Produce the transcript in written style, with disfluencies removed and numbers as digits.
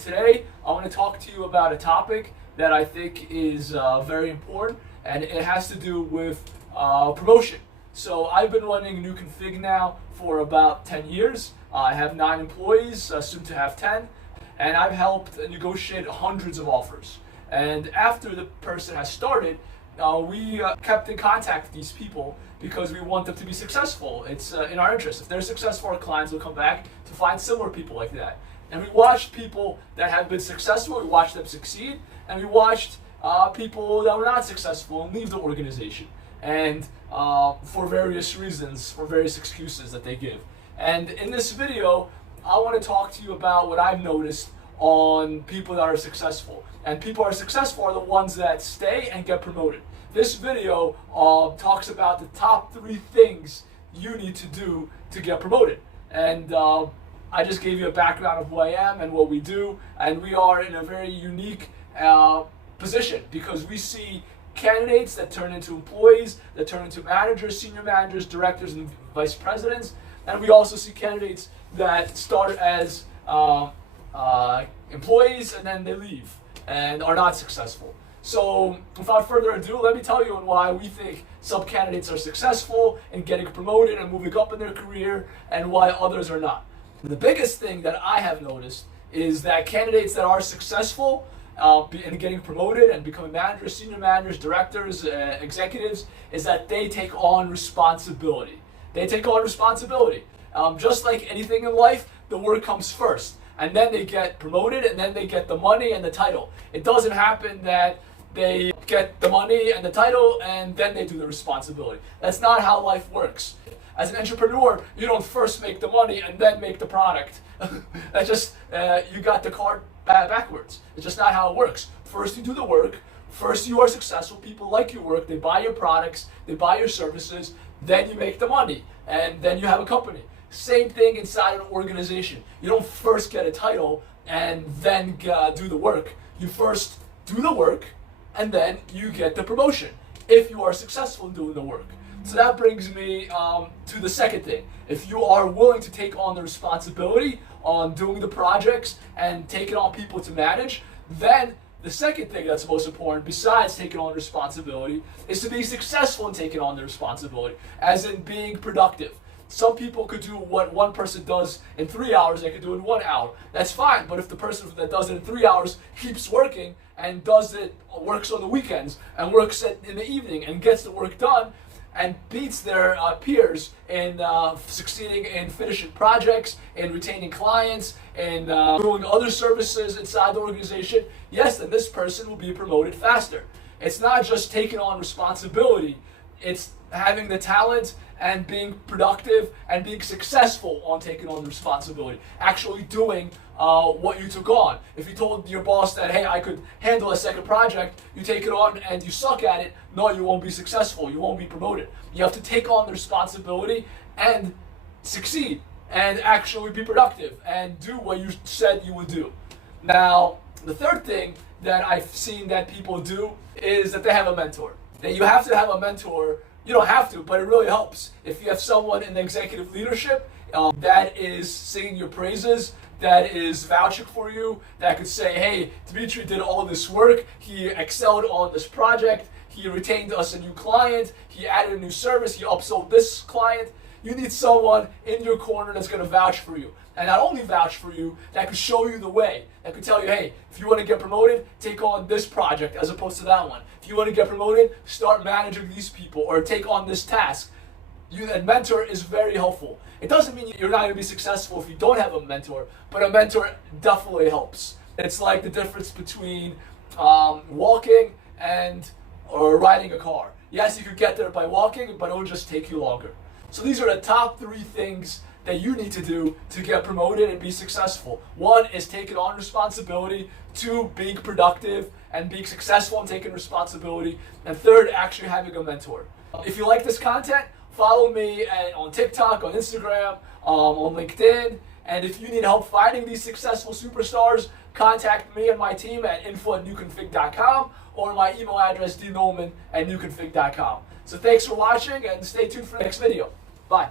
Today, I want to talk to you about a topic that I think is very important, and it has to do with promotion. So I've been running New Config now for about 10 years. I have 9 employees, soon to have 10, and I've helped negotiate hundreds of offers. And after the person has started, we kept in contact with these people because we want them to be successful. It's in our interest. If they're successful, our clients will come back to find similar people like that. And we watched people that have been successful, we watched them succeed, and we watched people that were not successful and leave the organization. And for various reasons, for various excuses that they give. And in this video, I want to talk to you about what I've noticed on people that are successful. And people that are successful are the ones that stay and get promoted. This video talks about the top 3 things you need to do to get promoted. And I just gave you a background of who I am and what we do, and we are in a very unique position because we see candidates that turn into employees, that turn into managers, senior managers, directors, and vice presidents, and we also see candidates that start as employees and then they leave and are not successful. So without further ado, let me tell you on why we think some candidates are successful in getting promoted and moving up in their career and why others are not. The biggest thing that I have noticed is that candidates that are successful in getting promoted and becoming managers, senior managers, directors, executives, is that they take on responsibility. They take on responsibility. Just like anything in life, the work comes first, and then they get promoted, and then they get the money and the title. It doesn't happen that they get the money and the title, and then they do the responsibility. That's not how life works. As an entrepreneur, you don't first make the money and then make the product. That's just, you got the card backwards. It's just not how it works. First you do the work, first you are successful, people like your work, they buy your products, they buy your services, then you make the money, and then you have a company. Same thing inside an organization. You don't first get a title and then do the work. You first do the work, and then you get the promotion, if you are successful in doing the work. So that brings me to the second thing. If you are willing to take on the responsibility on doing the projects and taking on people to manage, then the second thing that's most important, besides taking on responsibility, is to be successful in taking on the responsibility, as in being productive. Some people could do what one person does in 3 hours, they could do it in 1 hour. That's fine, but if the person that does it in 3 hours keeps working and works on the weekends and works in the evening and gets the work done, and beats their peers in succeeding in finishing projects, in retaining clients, in doing other services inside the organization, yes, then this person will be promoted faster. It's not just taking on responsibility, it's having the talent and being productive and being successful on taking on the responsibility, actually doing what you took on. If you told your boss that, hey, I could handle a second project, you take it on and you suck at it, no, you won't be successful, you won't be promoted. You have to take on the responsibility and succeed and actually be productive and do what you said you would do. Now, the third thing that I've seen that people do is that they have a mentor. That you have to have a mentor. You don't have to, but it really helps. If you have someone in the executive leadership that is singing your praises, that is vouching for you, that could say, hey, Dmitry did all this work, he excelled on this project, he retained us a new client, he added a new service, he upsold this client. You need someone in your corner that's going to vouch for you. And not only vouch for you, that could show you the way. That could tell you, hey, if you want to get promoted, take on this project as opposed to that one. If you want to get promoted, start managing these people or take on this task. That mentor is very helpful. It doesn't mean you're not going to be successful if you don't have a mentor, but a mentor definitely helps. It's like the difference between walking or riding a car. Yes, you could get there by walking, but it will just take you longer. So these are the top 3 things that you need to do to get promoted and be successful. 1 is taking on responsibility. 2, being productive and being successful in taking responsibility. And 3rd, actually having a mentor. If you like this content, follow me on TikTok, on Instagram, on LinkedIn. And if you need help finding these successful superstars, contact me and my team at info@newconfig.com or my email address dnoman@newconfig.com. So thanks for watching and stay tuned for the next video. Bye.